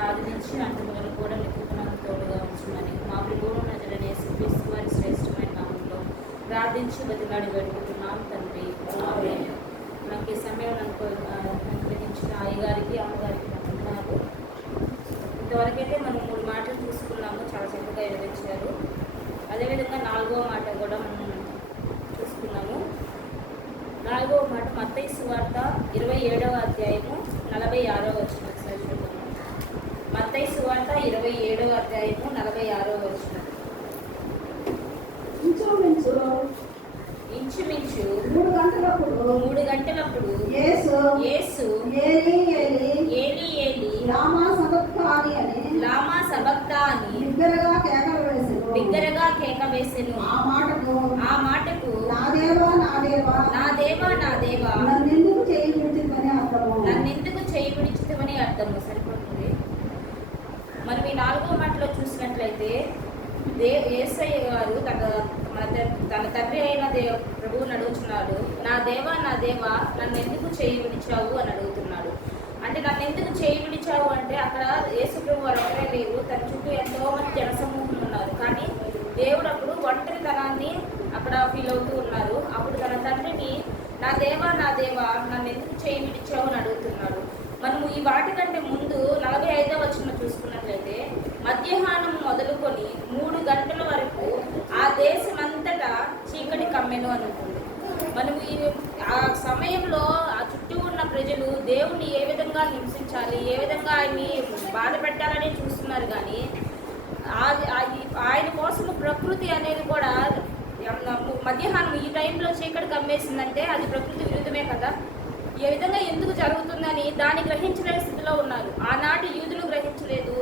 ఆది నుంచి అంతములను కూడా నిపుణులను తోడుగా ఉంచుమని మా ప్రభువు నజరేయుడైన యేసుక్రీస్తు వారి శ్రేష్టమైన నామములో ప్రార్థించి బతిలాడి వేడుకుంటున్నాం తండ్రి. ఆమేన్. నాకు ఈ సమయం అనుగ్రహించిన అయ్యగారికి అమ్మగారికి నాకు ఇంతవరకైతే మనం 3 మాటలు చూసుకున్నాము, చాలా చక్కగా వివరించారు. అదేవిధంగా 4వ మాట కూడా మనం చూసుకున్నాము. 4వ మాట మత్తయి సువార్త 27వ అధ్యాయము 46వ వచనం. ఒకసారి చూద్దాము. మత్తయి సువార్త 27వ అధ్యాయము 46వ వచనం. ఇంచుమించు 3 గంటలప్పుడు యేసు ఏలీ ఏలీ లామా సబక్తాని బిగ్గరగా కేక వేసెను. ఆ మాటకు నా దేవా నన్నెందుకు చేయి విడిచితివని అర్థము. సరిపోతుంది. మనం ఈ 4వ మాటలో చూసినట్లయితే యేసయ్య గారు తన తండ్రి అయిన ప్రభువుని అడుగుతున్నాడు, నా దేవా నన్ను ఎందుకు చేయి విడిచావు అని అడుగుతున్నాడు. అంటే నన్ను ఎందుకు చేయి విడిచావు అంటే అక్కడ యేసు ప్రభు వారు ఒకరే లేరు, తన చుట్టూ ఎంతో మంది జనసమూహం ఉన్నారు. కానీ దేవుడు అప్పుడు ఒంటరితనాన్ని అక్కడ ఫీల్ అవుతూ ఉన్నారు. అప్పుడు తన తండ్రిని నా దేవా నన్ను ఎందుకు చేయి విడిచావు అని అడుగుతున్నాడు. మనము ఈ వాటికంటే ముందు 45వ వచనం చూసుకున్నట్లయితే మధ్యాహ్నం మొదలుకొని 3 గంటల వరకు ఆ దేశమంతటా చీకటి కమ్మెను అనుకుంది. మనము ఆ సమయంలో ఆ చుట్టూ ఉన్న ప్రజలు దేవుణ్ణి ఏ విధంగా హింసించాలి, ఏ విధంగా ఆయన్ని బాధ పెట్టాలని చూస్తున్నారు. కానీ ఆయన కోసం ప్రకృతి అనేది కూడా మధ్యాహ్నం ఈ టైంలో చీకటి కమ్మేసిందంటే అది ప్రకృతి విరుద్ధమే కదా. ఏ విధంగా ఎందుకు జరుగుతుందని దాన్ని గ్రహించలేని స్థితిలో ఉన్నారు. ఆనాటి యూదులు గ్రహించలేదు,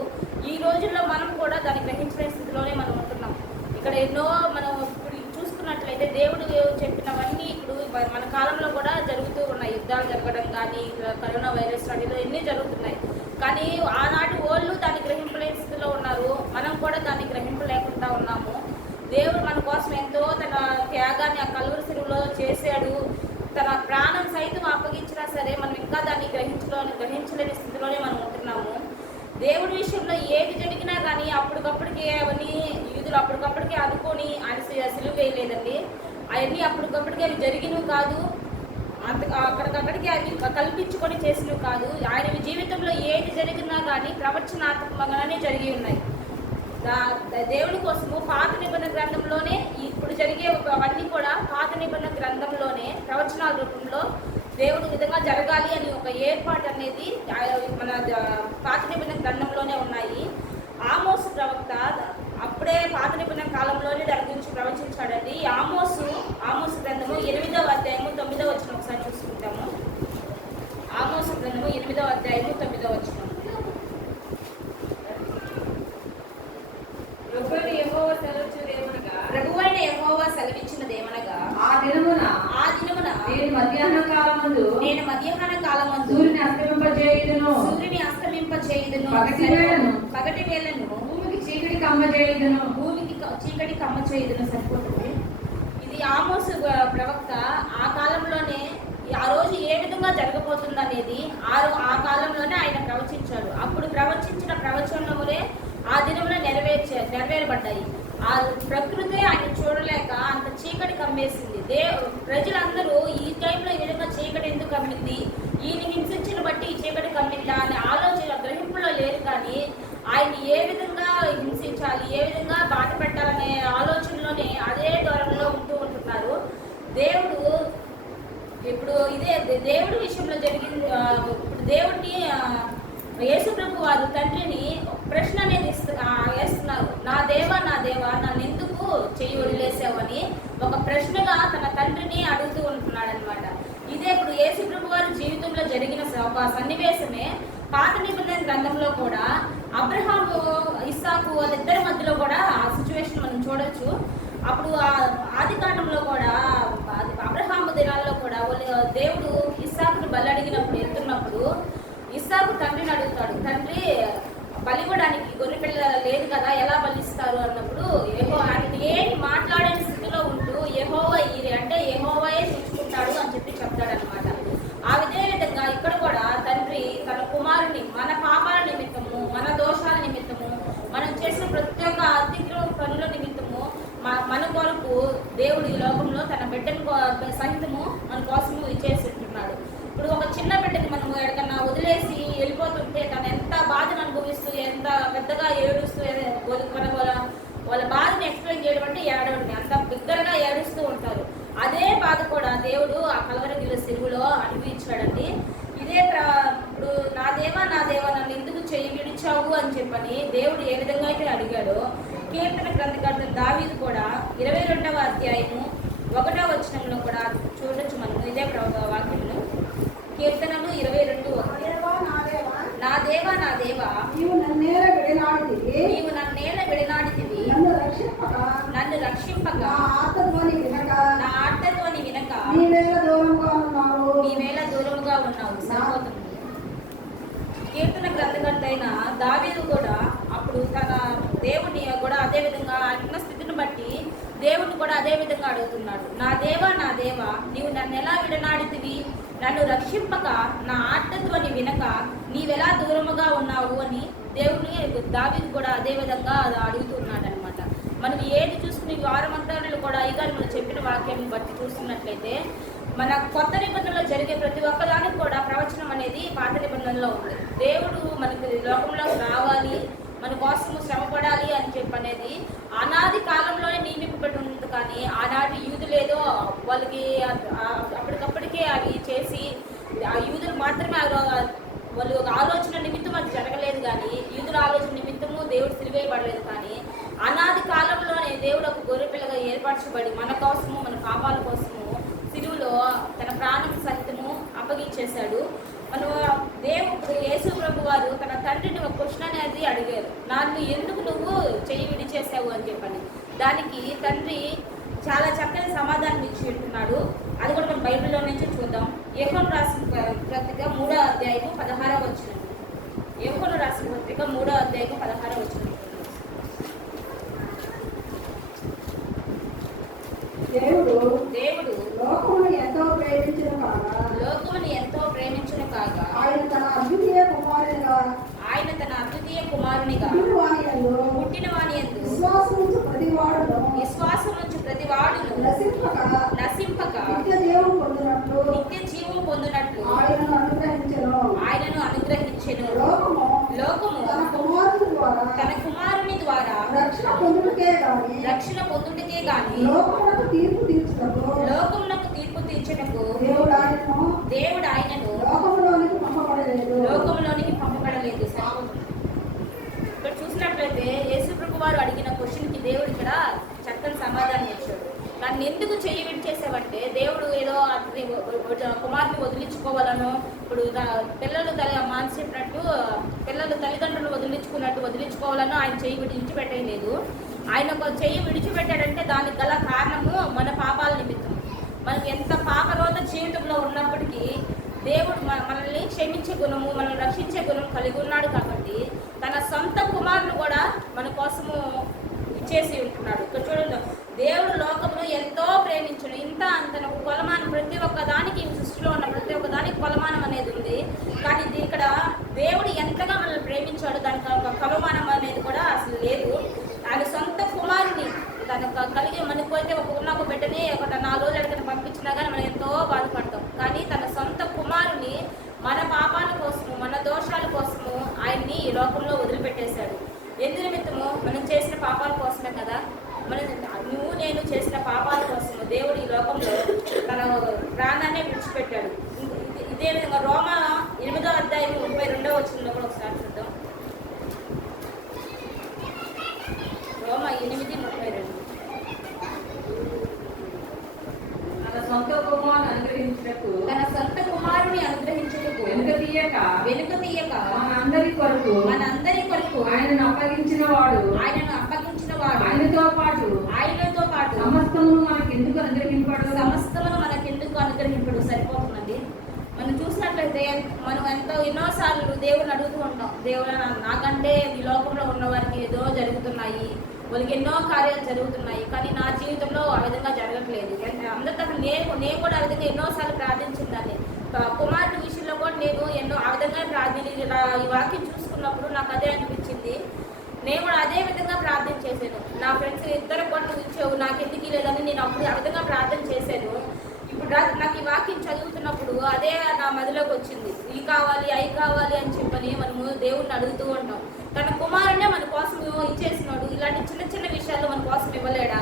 ఈ రోజుల్లో మనం కూడా దాన్ని గ్రహించలేని స్థితిలోనే మనం ఉంటున్నాం. ఇక్కడ ఎన్నో మనం ఇప్పుడు చూసుకున్నట్లయితే దేవుడు చెప్పినవన్నీ ఇప్పుడు మన కాలంలో కూడా జరుగుతూ ఉన్నాయి. యుద్ధాలు జరగడం కానీ, కరోనా వైరస్ వాటిలో ఎన్ని జరుగుతున్నాయి. కానీ ఆనాటి వాళ్ళు దాన్ని గ్రహింపలేని స్థితిలో ఉన్నారు. మనం కూడా దాన్ని గ్రహింపలేకుండా ఉన్నాము. దేవుడు మన కోసం ఎంతో తన త్యాగాన్ని ఆ కలువరి శిలువలో చేశాడు. తన ప్రాణం సైతం అప్పగించినా సరే మనం ఇంకా దాన్ని గ్రహించలేని స్థితిలోనే మనం ఉంటున్నాము. దేవుడి విషయంలో ఏది జరిగినా కానీ అప్పటికప్పటికే అవన్నీ యూదులు అప్పటికప్పటికే అనుకొని ఆయన సిలువ వేయలేదండి. అవన్నీ అప్పటికప్పటికే అవి జరిగినవి కాదు, అక్కడికక్కడికి అవి కల్పించుకొని చేసినవి కాదు. ఆయన జీవితంలో ఏది జరిగినా కానీ ప్రవచనాత్మకంగానే జరిగి ఉన్నాయి. దేవుడి కోసము పాత నిబంధన గ్రంథంలోనే ఇప్పుడు జరిగే అవన్నీ కూడా పాత నిబంధన గ్రంథంలోనే ప్రవచనాల రూపంలో దేవుడి విధంగా జరగాలి అని ఒక ఏర్పాటు అనేది మన పాత నిబంధన గ్రంథంలోనే ఉన్నాయి. ఆమోసు ప్రవక్త అప్పుడే పాత నిబంధన కాలంలోనే దాని గురించి ప్రవచించాడండి. ఆమోసు గ్రంథము 8వ అధ్యాయము 9వ వచనం ఒకసారి చూసుకుంటాము. ఆమోసు గ్రంథము 8వ అధ్యాయము 9వ వచనం. ప్రభువైన యెహోవా సెలవిచ్చినదేమనగా ఆ దినమున నేను మధ్యాహ్న కాలమందు సూర్యుని అస్తమింపజేయుదును పగటి వేళను భూమికి చీకటి కమ్మజేయుదును. సరిపోతుంది. ఇది ఆమోసు ప్రవక్త ఆ కాలంలోనే ఆ రోజు ఏ విధంగా జరగబోతుంది అనేది ఆ కాలంలోనే ఆయన ప్రవచించాడు. అప్పుడు ప్రవచించిన ప్రవచనములే ఆ దినమున నెరవేరబడ్డాయి. ఆ ప్రకృతి ఆయన చూడలేక అంత చీకటి కమ్మేసింది. ప్రజలందరూ ఈ టైంలో ఈ విధంగా చీకటి ఎందుకు కమ్మింది, ఈయన హింసించిన బట్టి ఈ చీకటి కమ్మిందా అనే ఆలోచన గ్రహింపులో లేదు. కానీ ఆయన ఏ విధంగా హింసించాలి, ఏ విధంగా బాధ పెట్టాలనే ఆలోచనలోనే అదే ధోరణిలో ఉంటున్నారు. దేవుడు ఇప్పుడు దేవుడి విషయంలో జరిగింది. ఇప్పుడు దేవుడిని యేసు ప్రభు వారు తండ్రిని ప్రశ్న అనేది వేస్తున్నారు. నా దేవా నన్ను ఎందుకు చెయ్యి వదిలేసావని ఒక ప్రశ్నగా తన తండ్రిని అడుగుతూ ఉంటున్నాడు అనమాట. ఇదే ఇప్పుడు యేసు ప్రభు వారి జీవితంలో జరిగిన ఒక సన్నివేశమే పాత నిబంధన గ్రంథంలో కూడా అబ్రహాము ఇస్సాకు వాళ్ళిద్దరి మధ్యలో కూడా ఆ సిచ్యువేషన్ మనం చూడొచ్చు. అప్పుడు ఆది కాండంలో కూడా అబ్రహాము దినాల్లో కూడా దేవుడు ఇస్సాకును బలి అడిగినప్పుడు వెళ్తున్నప్పుడు ఇస్సాకు తండ్రిని అడుగుతాడు, తండ్రి బలివ్వడానికి గొర్రె పిల్ల లేదు కదా, ఎలా బలిస్తారు అన్నప్పుడు ఆయన ఏం మాట్లాడని స్థితిలో ఉంటూ యెహోవా అంటే యెహోవాయే చూసుకుంటాడు అని చెప్పి చెప్తాడనమాట. ఆ విధంగా ఇక్కడ కూడా తండ్రి తన కుమారుని మన పాపాల నిమిత్తము చేసిన ప్రతి ఒక్క ఆర్థిక పనుల నిమిత్తము మన కొరకు దేవుడు ఈ లోకంలో తన బిడ్డను సహితము మన కోసము ఇచ్చేస్తుంటున్నాడు. ఇప్పుడు ఒక చిన్న బిడ్డని మనము ఎక్కడికన్నా వదిలేసి వెళ్ళిపోతుంటే తను ఎంత బాధను అనుభవిస్తూ, ఎంత పెద్దగా ఏడుస్తూ, వాళ్ళ బాధను ఎక్స్ప్లెయిన్ చేయడం అంటే ఏడవడం, అంత బిగ్గరగా ఏడుస్తూ ఉంటారు. అదే బాధ కూడా దేవుడు ఆ కల్వరి సిలువలో అనుభవించాడండి. ఇదే ఇప్పుడు నా దేవా నన్ను ఎందుకు చెయ్యి విడిచావు అని చెప్పని దేవుడు ఏ విధంగా అయితే అడిగాడో, కీర్తన గ్రంథకర్త దావీదు కూడా 22వ అధ్యాయము 1వ వచనంలో కూడా చూడొచ్చు మనము ఇదే వాక్యమును. కీర్తనలు 22:1. నా దేవా నీవు నన్నేల విడనాడితివి, నన్ను రక్షింపక నా ఆర్తధ్వని వినక నీవేళ దూరముగా ఉన్నావు. సరిపోతుంది. కీర్తన గ్రంథకర్త అయిన దావీదు కూడా అప్పుడు తన దేవుని కూడా అదే విధంగా ఆయన స్థితిని బట్టి దేవుడిని కూడా అదే విధంగా అడుగుతున్నాడు. నా దేవా నీవు నన్ను ఎలా విడనాడితివి, నన్ను రక్షింపక నా ఆర్తధ్వని వినక నీవెలా దూరముగా ఉన్నావు అని దేవుని దావీదు కూడా అదే విధంగా అడుగుతున్నాడు అనమాట. మనం ఏది చూసుకుని వారమంతలు కూడా అయ్యగారు మనం చెప్పిన వాక్యం బట్టి చూస్తున్నట్లయితే మన కొత్త నిబంధనలో జరిగే ప్రతి ఒక్కదానికి కూడా ప్రవచనం అనేది పాత నిబంధనలో ఉంది. దేవుడు మనకి లోకంలోకి రావాలి, మన కోసము శ్రమపడాలి అని చెప్పనేది అనాది కాలంలోనే నియమింపబడి ఉంది. కానీ ఆనాటి యూదులేదో వాళ్ళకి అప్పటికప్పటికే అవి చేసి ఆ యూదులు మాత్రమే వాళ్ళు ఒక ఆలోచన నిమిత్తం అది జరగలేదు. కానీ యూదుల ఆలోచన నిమిత్తము దేవుడు సిలువేయబడలేదు. కానీ అనాది కాలంలోనే దేవుడు ఒక గొర్రెపిల్లగా ఏర్పరచబడి మన కోసము, మన పాపాల కోసము సిలువలో తన ప్రాణం సహితము అప్పగించేశాడు. దేవుడు యేసు ప్రభు వారు తన తండ్రిని ఒక క్వశ్చన్ అనేది అడిగారు, నన్ను ఎందుకు నువ్వు చెయ్యి విడిచేసావు అని చెప్పని. దానికి తండ్రి చాలా చక్కని సమాధానం ఇచ్చి ఉంటున్నాడు. అది కూడా మనం బైబిల్లో నుంచి చూద్దాం. యోహాను రాసిన పత్రిక 3వ అధ్యాయము 16వ వచనం. యోహాను రాసిన పత్రిక 3వ అధ్యాయము 16వ వచనం. దేవుడు లోకమును ఎంతో ప్రేమించిన కాగా ఆయన తన అద్వితీయ కుమారునిగా పుట్టిన వాని యందు విశ్వాసముంచు ప్రతి వాడును నశింపక నిత్య జీవం పొందునట్లు ఆయనను అనుగ్రహించెను. లోకము తన కుమారుని ద్వారా రక్షణ పొందుటకే గాని లోకమునకు తీర్పు తీర్చుటకు దేవుడు ఆయనను లోకంలోనికి పంపబడలేదు. ఇక్కడ చూసినట్లయితే యేసు ప్రభు వారు అడిగిన క్వశ్చన్కి దేవుడు ఇక్కడ చక్కని సమాధానం ఇచ్చాడు. దాన్ని ఎందుకు చెయ్యి విడిచేసావంటే దేవుడు ఏదో కుమార్ని వదిలించుకోవాలనో, ఇప్పుడు పిల్లలు చెప్పినట్టు పిల్లలు తల్లిదండ్రులు వదిలించుకోవాలనో ఆయన చెయ్యి విడిచిపెట్టలేదు. ఆయన ఒక చెయ్యి విడిచిపెట్టాడంటే దానికి గల కారణము మన పాపాల నిమిత్తం. మనకి ఎంత పాపరోధ జీవితంలో ఉన్నప్పటికీ దేవుడు మనల్ని క్షమించే గుణము, మనల్ని రక్షించే గుణం కలిగి ఉన్నాడు. కాబట్టి తన సొంత కుమారుడు కూడా మన కోసము ఇచ్చేసి ఉంటున్నాడు. ఇక్కడ చూడండి, దేవుడు లోకమును ఎంతో ప్రేమించును, ఇంత అంతనకు కొలమానం ప్రతి ఒక్క దానికి సృష్టిలో ఉన్న ప్రతి ఒక్క దానికి కొలమానం అనేది ఉంది. కానీ ఇక్కడ దేవుడు ఎంతగా మనల్ని ప్రేమించాడు దానికి ఒక కొలమానం అనేది కూడా అసలు లేదు. ఆయన సొంత కుమారుని తనకు కలిగి మనకు పోతే ఒక బిడ్డని ఒక 4 రోజులు ఎక్కడికైనా పంపించినా కానీ మనం ఎంతో బాధపడతాం. కానీ తన సొంత కుమారుని మన పాపాల కోసము, మన దోషాల కోసము ఆయన్ని ఈ లోకంలో వదిలిపెట్టేశాడు. ఎందు నిమిత్తము మనం చేసిన పాపాల కోసమే కదా. నేను చేసిన పాపాల కోసము దేవుడు ఈ లోకంలో తన ప్రాణాన్ని విడిచిపెట్టాడు. ఇదే విధంగా రోమా 8వ అధ్యాయం 32వ వచనంలో కూడా ఒకసారి చూద్దాం. రోమా 8:32. తన సొంత కుమారుని అనుగ్రహించుటకు వెనుక తీయక మన అందరి కొరకు ఆయనను అప్పగించిన వాడు ఆయనతో పాటు సమస్తమును మనకెందుకు అనుగ్రహింపడు. సరిపోతున్నది. మనం చూసినట్లయితే మనం ఎన్నోసార్లు దేవుని అడుగుతూ ఉంటాం, దేవుడు నాకంటే ఈ లోకంలో ఉన్న వారికి ఏదో జరుగుతున్నాయి, వాళ్ళకి ఎన్నో కార్యాలు జరుగుతున్నాయి, కానీ నా జీవితంలో ఆ విధంగా జరగట్లేదు. అందరితో నేను కూడా ఆ విధంగా ఎన్నోసార్లు ప్రార్థించిందాన్ని. కుమారుడి విషయంలో కూడా నేను ఎన్నో ఆ విధంగా ఈ వాక్యం చూసుకున్నప్పుడు నాకు అదే అనిపించింది. నేను కూడా అదే విధంగా నా ఫ్రెండ్స్ ఇద్దరు కూడా నువ్వు ఇచ్చావు, నాకు ఎందుకు లేదని నేను అప్పుడు ఆ విధంగా ప్రార్థన చేశాను. ఇప్పుడు నాకు ఈ వాక్యం చదువుతున్నప్పుడు అదే నా మదిలోకి వచ్చింది. ఇవి కావాలి అవి కావాలి అని చెప్పని మనము దేవుణ్ణి అడుగుతూ ఉంటాం. తన కుమారుడే మన కోసం ఇచ్చేసినాడు. ఇలాంటి చిన్న చిన్న విషయాల్లో మన కోసం ఇవ్వలేడా?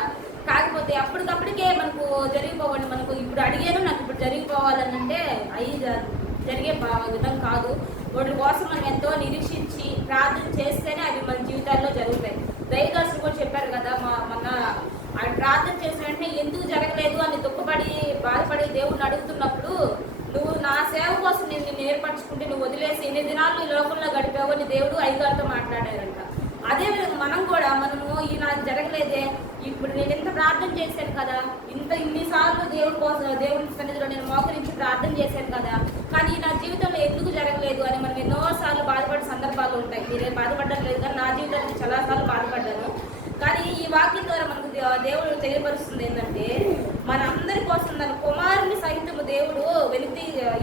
కాకపోతే అప్పటికప్పటికే మనకు జరిగిపోవాలి. మనకు ఇప్పుడు అడిగాను, నాకు ఇప్పుడు జరిగిపోవాలని అంటే అవి జరిగే విధం కాదు. వాటి కోసం మనం ఎంతో నిరీక్షించి ప్రార్థన చేస్తేనే అవి మన జీవితాల్లో జరుగుతాయి. దైవదాసులు కూడా చెప్పారు కదా, మొన్న ఆయన ప్రార్థన చేసిన వెంటనే ఎందుకు జరగలేదు అని దుఃఖపడి బాధపడి దేవుడిని అడుగుతున్నప్పుడు, నువ్వు నా సేవ కోసం నిన్ను ఏర్పరచుకుంటే నువ్వు వదిలేసి ఎన్ని దినాలు ఈ లోకంలో గడిపావు అని దేవుడు అయ్యగారితో మాట్లాడారంట. అదేవిధంగా మనము ఈ నాకు జరగలేదే, ఇప్పుడు నేను ఎంత ప్రార్థన చేశాను కదా, ఇన్నిసార్లు దేవుడి కోసం దేవుడి సన్నిధిలో నేను మోకరించి ప్రార్థన చేశాను కదా, కానీ నా జీవితంలో ఎందుకు జరగలేదు అని మనం ఎన్నోసార్లు బాధపడే సందర్భాలు ఉంటాయి. మీరేం బాధపడడం లేదు, కానీ నా జీవితంలో చాలాసార్లు బాధపడ్డాను. కానీ ఈ వాక్యం ద్వారా మనకు దేవుడు తెలియపరుస్తుంది ఏంటంటే, మన అందరి కోసం తన కుమారుని సహితము దేవుడు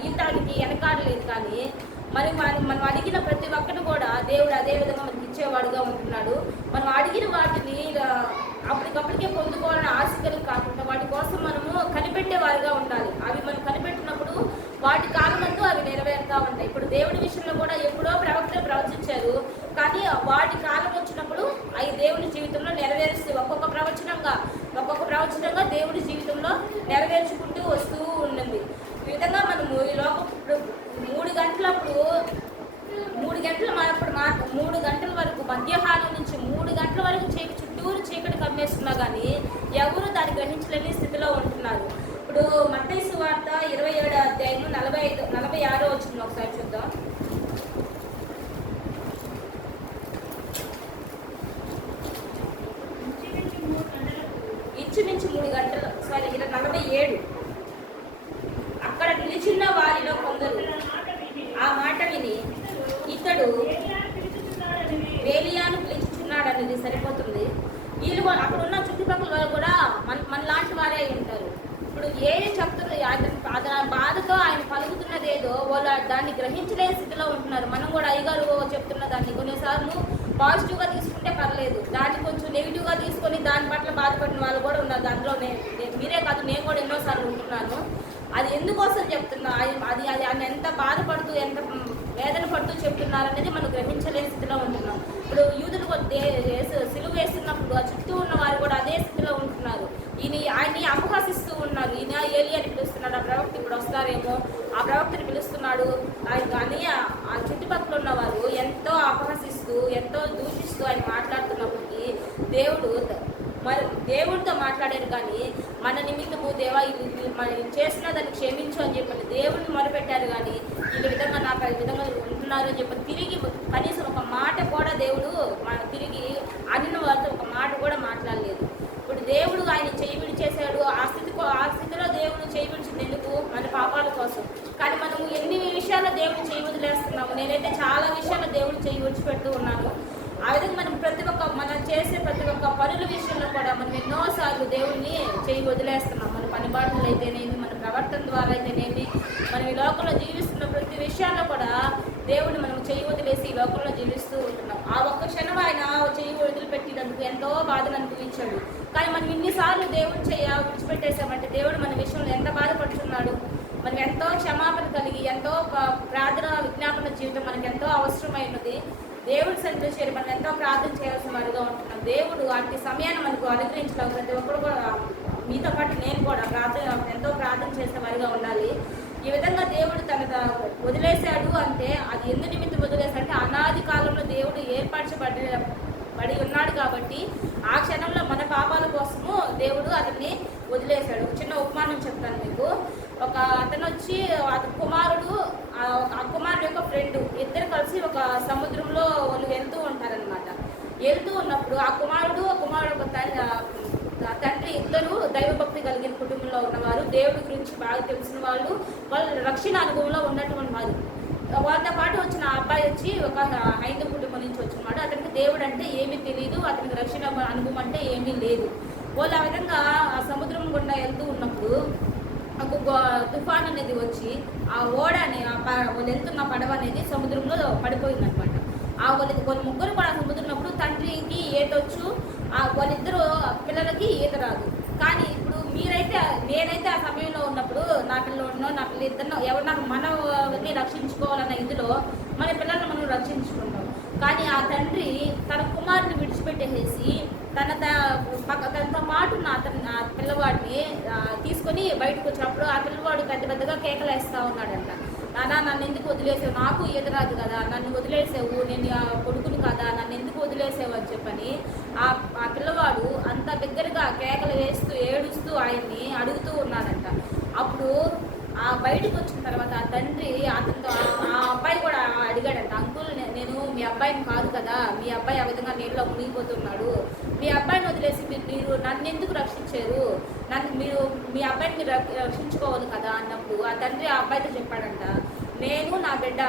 ఈతానికి వెనకాడలేదు. కానీ మనం అడిగిన ప్రతి ఒక్కటి కూడా దేవుడు అదే విధంగా మనకి ఇచ్చేవాడుగా ఉంటున్నాడు. మనం అడిగిన వాటిని అప్పటికప్పటికే పొందుకోవాలని ఆశకలు కాకుండా వాటి కోసం మనము కనిపెట్టేవారుగా ఉండాలి. అవి మనం కనిపెట్టినప్పుడు వాటి కాలమందు అవి నెరవేరుతూ ఉంటాయి. ఇప్పుడు దేవుడి విషయంలో కూడా ఎప్పుడో ప్రవక్తలు ప్రవచించారు, కానీ వాటి కాలం వచ్చినప్పుడు అవి దేవుడి జీవితంలో నెరవేరుస్తూ ఒక్కొక్క ప్రవచనంగా దేవుడి జీవితంలో నెరవేర్చుకుంటూ వస్తూ ఉన్నది. ఈ విధంగా మనము ఈ లోకం 3 గంటల వరకు మధ్యాహ్నం నుంచి 3 గంటల వరకు చుట్టూరు చీకటి కమ్మేస్తున్నా కానీ ఎవరు దాన్ని గ్రహించలేని స్థితిలో ఉంటున్నారు. ఇప్పుడు మత్తయి సువార్త 27వ అధ్యాయం 46 వచ్చింది, ఒకసారి చూద్దాం. ఇంచుమించు 3 గంటలు 47. అక్కడ నిలిచిన వారిలో కొందరు ఆ మాట విని, ఇతడు ఏలియాను పిలుచుచున్నాడనేది సరిపోతుంది. వీళ్ళు అక్కడ ఉన్న చుట్టుపక్కల వాళ్ళు కూడా మనలాంటి వారే ఉంటారు. ఇప్పుడు ఏమి చెప్తున్నారు, బాధతో ఆయన పలుకుతున్నది ఏదో వాళ్ళు దాన్ని గ్రహించలేని స్థితిలో ఉంటున్నారు. మనం కూడా అయ్యగారు చెప్తున్న దాన్ని కొన్నిసార్లు పాజిటివ్గా తీసుకుంటే పర్లేదు, దాన్ని కొంచెం నెగిటివ్గా తీసుకొని దాని పట్ల బాధపడిన వాళ్ళు కూడా ఉన్నారు. దాంట్లో మీరే కాదు, నేను కూడా ఎన్నోసార్లు ఉంటున్నాను. అది ఎందుకోసం చెప్తున్నా, అది ఆయన ఎంత బాధపడుతూ ఎంత వేదన పడుతూ చెప్తున్నారు అనేది మనం గ్రహించలేని స్థితిలో ఉంటున్నాం. ఇప్పుడు యూదులు సిలువ వేస్తున్నప్పుడు ఆ చుట్టూ ఉన్న వారు కూడా అదే స్థితిలో ఉంటున్నారు. ఆయన్ని అపహసిస్తూ ఉన్నారు. ఈయన ఏలియాని పిలుస్తున్నాడు, ఆ ప్రవక్త ఇప్పుడు వస్తారేమో, ఆ ప్రవక్తని పిలుస్తున్నాడు కానీ ఆ చుట్టుపక్కల ఉన్నవారు ఎంతో అపహసిస్తూ ఎంతో దూషిస్తూ ఆయన మాట్లాడుతున్నప్పటికీ దేవుడితో మాట్లాడారు. కానీ మన నిమిత్తము దేవా చేసిన దాన్ని క్షమించు అని చెప్పని దేవుడిని మొరపెట్టారు. కానీ ఈ విధంగా నాకు ఈ విధంగా ఉంటున్నారు అని చెప్పి తిరిగి కనీసం ఒక మాట కూడా దేవుడు తిరిగి అనిన వారితో ఒక మాట కూడా మాట్లాడలేదు. ఇప్పుడు దేవుడు ఆయన చేయి విడిచేశాడు. ఆ స్థితిలో దేవుడు చేయి విడిచింది ఎందుకు? మన పాపాల కోసం. కానీ మనము ఎన్ని విషయాల్లో దేవుడు చేయి వదిలేస్తున్నాము. నేనైతే చాలా విషయాల్లో దేవుడు చేయి విడిచిపెడుతూ ఉన్నాను. ఆ విధంగా మనం చేసే ప్రతి ఒక్క పనుల విషయంలో కూడా మనం ఎన్నోసార్లు దేవుడిని చేయి వదిలేస్తున్నాం. మన పనిబాటులు అయితేనేమి, మన ప్రవర్తన ద్వారా అయితేనేమి, మనం ఈ లోకంలో జీవిస్తున్న ప్రతి విషయాల్లో కూడా దేవుడిని మనం చేయి వదిలేసి ఈ లోకంలో జీవిస్తూ ఉంటున్నాం. ఆ ఒక్క క్షణం ఆయన చేయి వదిలిపెట్టినందుకు ఎంతో బాధను అనుభవించాడు. కానీ మనం ఇన్నిసార్లు దేవుడు విడిచిపెట్టేశామంటే దేవుడు మన విషయంలో ఎంత బాధపడుతున్నాడు. మనం ఎంతో క్షమాపణ కలిగి ఎంతో ప్రార్థన విజ్ఞాపన జీవితం మనకు ఎంతో అవసరమైనది. దేవుడి సన్నిధిలో చేరి మనం ఎంతో ప్రార్థన చేయాల్సిన వారిగా ఉంటున్నాం. దేవుడు అట్టి సమయాన్ని మనకు అనుగ్రహించడం ప్రతి ఒక్కరు కూడా, మీతో పాటు నేను కూడా ఎంతో ప్రార్థన చేసే వారిగా ఉండాలి. ఈ విధంగా దేవుడు వదిలేశాడు అంటే అది ఎందు నిమిత్తం వదిలేశాడంటే అనాది కాలంలో దేవుడు ఏర్పరచబడి ఉన్నాడు కాబట్టి ఆ క్షణంలో మన పాపాల కోసము దేవుడు అతన్ని వదిలేశాడు. చిన్న ఉపమానం చెప్తాను మీకు. ఒక అతను వచ్చి అతని కుమారుడు ఆ కుమారుడు యొక్క ఫ్రెండ్ ఇద్దరు కలిసి ఒక సముద్రంలో వాళ్ళు వెళ్తూ ఉంటారనమాట. వెళ్తూ ఉన్నప్పుడు ఆ కుమారుడు ఒక తండ్రి ఇద్దరు దైవభక్తి కలిగిన కుటుంబంలో ఉన్నవారు, దేవుడి గురించి బాగా తెలిసిన వాళ్ళు రక్షణ అనుభవంలో ఉన్నటువంటి వారు. వాళ్ళతో పాటు వచ్చిన అబ్బాయి వచ్చి ఒక హైందవ కుటుంబం నుంచి వచ్చినవాడు. అతనికి దేవుడు అంటే ఏమీ తెలియదు, అతనికి రక్షణ అనుభవం అంటే ఏమీ లేదు. వాళ్ళు ఆ విధంగా ఆ సముద్రం గుండా వెళ్తూ ఉన్నప్పుడు ఒక తుఫాన్ అనేది వచ్చి ఆ ఓడని వాళ్ళు వెళ్తున్న పడవ అనేది సముద్రంలో పడిపోయిందనమాట. వాళ్ళు ముగ్గురు కూడా సముద్రంలో తండ్రికి ఈతొచ్చు, వాళ్ళిద్దరూ పిల్లలకి ఈత రాదు. కానీ ఇప్పుడు నేనైతే ఆ సమయంలో ఉన్నప్పుడు నా పిల్లలను నా పిల్ల ఇద్దరినో ఎవరు మనల్ని రక్షించుకోవాలన్న ఇదిలో మన పిల్లలను మనం రక్షించుకుంటాం. కానీ ఆ తండ్రి తన కుమారుని విడిచిపెట్టేసి తనతో మాట ఉన్న ఆ పిల్లవాడిని తీసుకొని బయటకు వచ్చినప్పుడు ఆ పిల్లవాడు పెద్దగా కేకలేస్తూ ఉన్నాడంట. నాన్న నన్ను ఎందుకు వదిలేసావు, నాకు ఈత రాదు కదా, నన్ను వదిలేసావు, నేను ఆ కొడుకుని కదా, నన్ను ఎందుకు వదిలేసావు అని చెప్పని ఆ పిల్లవాడు అంత దగ్గరగా కేకలు వేస్తూ ఏడుస్తూ ఆయన్ని అడుగుతూ ఉన్నాడంట. అప్పుడు బయటకు వచ్చిన తర్వాత ఆ తండ్రి అతనితో ఆ అబ్బాయి కూడా అడిగాడంట, అంకుల్ నేను మీ అబ్బాయిని కాదు కదా, మీ అబ్బాయి ఆ విధంగా నీళ్ళలో మునిగిపోతున్నాడు, మీ అబ్బాయిని వదిలేసి మీరు నన్ను ఎందుకు రక్షించారు, మీరు మీ అబ్బాయిని మీరు రక్షించుకోవాలి కదా అన్నప్పుడు ఆ తండ్రి ఆ అబ్బాయితో చెప్పాడంట, నేను నా బిడ్డ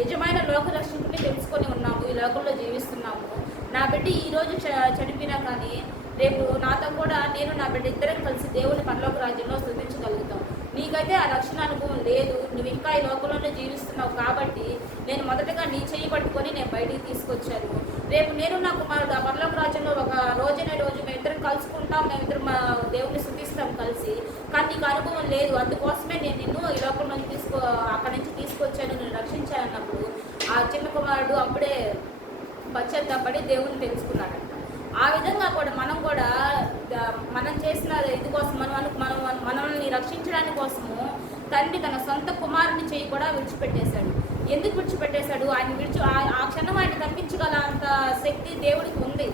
నిజమైన లోక రక్షకుడిని తెలుసుకొని ఉన్నాము, ఈ లోకంలో జీవిస్తున్నాము, నా బిడ్డ ఈరోజు చనిపోయినా కానీ రేపు నాతో కూడా నేను నా బిడ్డ ఇద్దరం కలిసి దేవుని పరలోక రాజ్యంలో స్తుతించగలుగుతాం. నీకైతే ఆ రక్షణ అనుభవం లేదు, నువ్వు ఇంకా ఈ లోకంలోనే జీవిస్తున్నావు కాబట్టి నేను మొదటగా నీ చెయ్యి పట్టుకొని నేను బయటికి తీసుకొచ్చాను. రేపు నేను నా కుమారుడు ఆ పరలోక రాజ్యంలో ఒక రోజు మేమిద్దరం కలుసుకుంటాం, మేమిద్దరం మా దేవుని స్తుతిస్తాం కలిసి. కానీ నీకు అనుభవం లేదు, అందుకోసమే నేను నిన్ను ఈ లోకం నుంచి అక్కడి నుంచి తీసుకొచ్చాను, నేను రక్షించాను అన్నప్పుడు ఆ చిన్న కుమారుడు అప్పుడే పశ్చాత్తాపడి దేవుని తెలుసుకున్నాడంట. ఆ విధంగా కూడా మనం చేసిన ఇది కోసం మనల్ని రక్షించడానికి కోసము తండ్రి తన సొంత కుమారుని చేయి కూడా విడిచిపెట్టేశాడు. ఎందుకు విడిచిపెట్టేశాడు? ఆ క్షణం ఆయన తప్పించగల అంత శక్తి దేవుడికి ఉంది.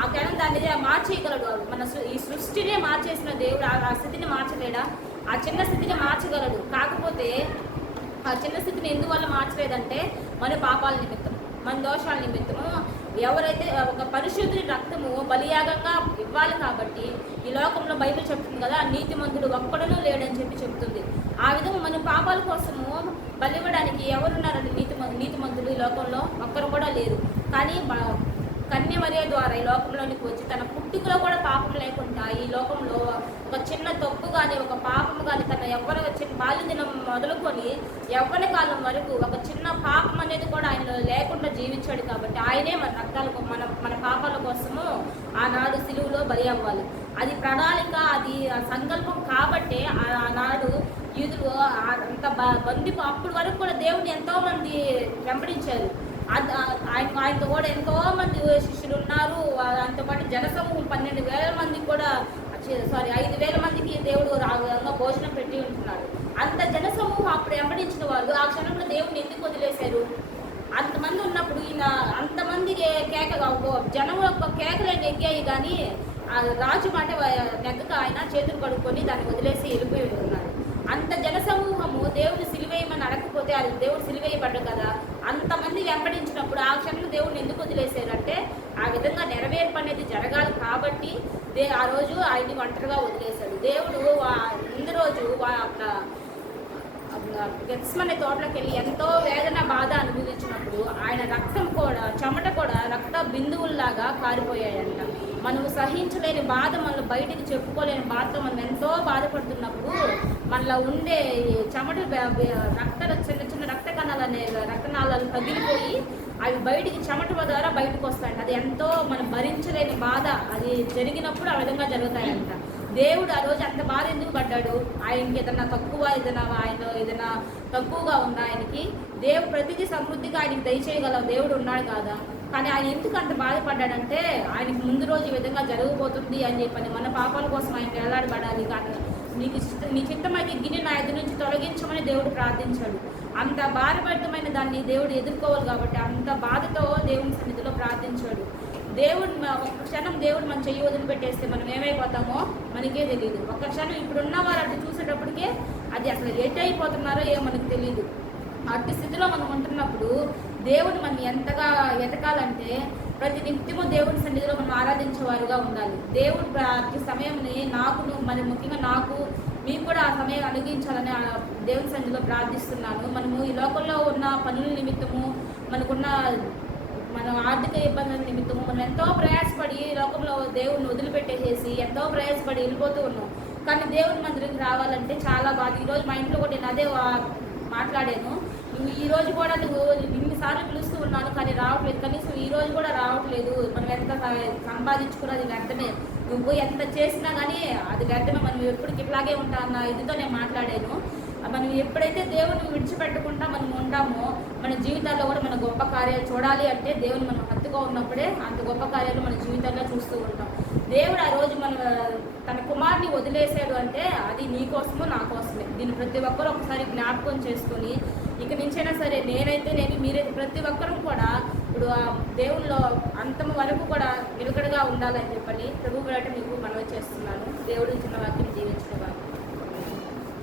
ఆ క్షణం దాన్ని మార్చేయగలడు. ఈ సృష్టినే మార్చేసిన దేవుడు ఆ స్థితిని మార్చలేడా? ఆ చిన్న స్థితిని మార్చగలడు. కాకపోతే ఆ చిన్న స్థితిని ఎందువల్ల మార్చలేదంటే మన పాపాల నిమిత్తం, మన దోషాల నిమిత్తము. ఎవరైతే ఒక పరిశుద్ధుని రక్తము బలియాగంగా ఇవ్వాలి కాబట్టి ఈ లోకంలో బైబిల్ చెప్తుంది కదా, నీతిమంతుడు ఒక్కడనూ లేడని చెప్తుంది. ఆ విధంగా మన పాపాల కోసము బలివ్వడానికి ఎవరున్నారండి? నీతిమంతుడు ఈ లోకంలో ఒక్కరు కూడా లేరు. కానీ కన్యమర్య ద్వారా ఈ లోకంలోనికి వచ్చి తన పుట్టుకలో కూడా పాపం లేకుండా ఈ లోకంలో ఒక చిన్న తప్పు కానీ ఒక పాపం కానీ తన బాల్యదినం మొదలుకొని యవ్వన కాలం వరకు ఒక చిన్న పాపం అనేది కూడా ఆయనలో లేకుండా జీవించాడు. కాబట్టి ఆయనే మన పాపాల కోసము ఆనాడు సిలువలో బలి అవ్వాలి. అది ప్రణాళిక, అది సంకల్పం. కాబట్టే ఆనాడు యూదులు అంత బందిపు అప్పటి వరకు కూడా దేవుని ఎంతోమంది వెంబడించారు. ఆయనతో కూడా ఎంతో మంది శిష్యులు ఉన్నారు. ఆయనతో పాటు జనసమూహం 12,000 మందికి కూడా 5,000 మందికి దేవుడు ఆ విధంగా భోజనం పెట్టి ఉంటున్నాడు. అంత జనసమూహం అప్పుడు వెంబడించిన వాళ్ళు ఆ క్షణంలో దేవుడిని ఎందుకు వదిలేశారు? అంతమంది ఉన్నప్పుడు అంతమంది జనం యొక్క కేకలే నెగ్గాయి. కానీ ఆ రాజు మాట నెగ్గక ఆయన చేతులు కడుక్కొని దాన్ని వదిలేసి వెళ్ళిపోయి ఉన్నాడు. అంత జనసమూహము దేవుడు సిలువేయమని అడగకపోతే అది దేవుడు సిలువేయబడ్డు కదా. అంతమంది వెంబడించినప్పుడు ఆ క్షణంలో దేవుడిని ఎందుకు వదిలేశారంటే ఆ విధంగా నెరవేర్పు అనేది జరగాలి కాబట్టి ఆ రోజు ఆయన్ని ఒంటరిగా వదిలేశాడు. దేవుడు ముందు రోజు గెత్సేమనే తోటలోకి వెళ్ళి ఎంతో వేదన బాధ అనుభవించినప్పుడు ఆయన రక్తం కూడా చెమట కూడా రక్త బిందువుల్లాగా కారిపోయాయంట. మనం సహించలేని బాధ, మనల్ని బయటికి చెప్పుకోలేని బాధతో మనం ఎంతో బాధపడుతున్నప్పుడు మనలో ఉండే చెమట చిన్న రక్త రక్తనాళాలు పగిలిపోయి అవి బయటికి చెమట ద్వారా బయటకు వస్తాయంట. అది ఎంతో మనం భరించలేని బాధ. అది జరిగినప్పుడు ఆ విధంగా జరుగుతాయంట. దేవుడు ఆ రోజు అంత బాధ ఎందుకు పడ్డాడు? ఆయనకి ఏదైనా తక్కువగా ఉందా ఆయనకి? దేవుడు ప్రతిదీ సమృద్ధిగా ఆయనకి దయచేయగల దేవుడు ఉన్నాడు కాదా? కానీ ఆయన ఎందుకు అంత బాధపడ్డాడంటే ఆయనకి ముందు రోజు ఈ విధంగా జరగబోతుంది అని చెప్పని మన పాపాల కోసం ఆయన వేలాడబడాలి. కానీ నీ చిత్తమైతే గిన్నె నా ఎదురు నుంచి తొలగించమని దేవుడు ప్రార్థించాడు. అంత భారభరితమైన దాన్ని దేవుడు ఎదుర్కోవాలి కాబట్టి అంత బాధతో దేవుని సన్నిధిలో ప్రార్థించాడు. ఒక క్షణం దేవుడు మన చెయ్యి వదిలిపెట్టేస్తే మనం ఏమైపోతామో మనకే తెలియదు. ఒక క్షణం ఇప్పుడున్న వారు అటు చూసేటప్పటికే అది అసలు ఎటు అయిపోతున్నారో ఏమో మనకు తెలియదు. అట్టి స్థితిలో మనం ఉంటున్నప్పుడు దేవుడు మనం ఎంతగా ఎతకాలంటే ప్రతి నిత్యము దేవుడి సన్నిధిలో మనం ఆరాధించేవారుగా ఉండాలి. దేవుడు ప్రతి సమయంని మరి ముఖ్యంగా మీకు కూడా ఆ సమయం అనుగించాలని దేవుని సన్నిధిలో ప్రార్థిస్తున్నాను. మనము ఈ లోకంలో ఉన్న పనుల నిమిత్తము మన ఆర్థిక ఇబ్బందుల నిమిత్తము మనం ఎంతో ప్రయాసపడి లోకంలో దేవుడిని వదిలిపెట్టేసేసి ఎంతో ప్రయాసపడి వెళ్ళిపోతూ ఉన్నాం. కానీ దేవుని మందిరికి రావాలంటే చాలా బాగా. ఈరోజు మా ఇంట్లో కూడా నేను అదే మాట్లాడాను. నువ్వు ఈరోజు కూడా నువ్వు ఇన్ని ఇన్నిసార్లు పిలుస్తూ ఉన్నాను కానీ రావట్లేదు, కనీసం ఈ రోజు కూడా రావట్లేదు, మనం ఎంత సంపాదించుకున్నది వ్యర్థమే, నువ్వు ఎంత చేసినా కానీ అది వ్యర్థమే, మనం ఎప్పటికి ఇట్లాగే ఉంటా అన్న ఇదితో నేను మాట్లాడాను. మనం ఎప్పుడైతే దేవుని విడిచిపెట్టకుండా మనం ఉంటామో మన జీవితాల్లో కూడా మన గొప్ప కార్యాలు చూడాలి అంటే దేవుని మనం హత్తుగా ఉన్నప్పుడే అంత గొప్ప కార్యాలు మన జీవితాల్లో చూస్తూ ఉంటాం. దేవుడు ఆ రోజు తన కుమారుని వదిలేశాడు అంటే అది నీ కోసమో నా కోసమే. దీన్ని ప్రతి ఒక్కరూ ఒకసారి జ్ఞాపకం చేసుకొని ఇక నుంచైనా సరే నేనైతే మీరైతే ప్రతి ఒక్కరూ కూడా ఇప్పుడు ఆ దేవుల్లో అంతం వరకు కూడా నిలకడగా ఉండాలని చెప్పని ప్రభు బయట మీకు మనవి చేస్తున్నాను. దేవుడు చిన్న వాక్యం జీవించిన వాక్యం.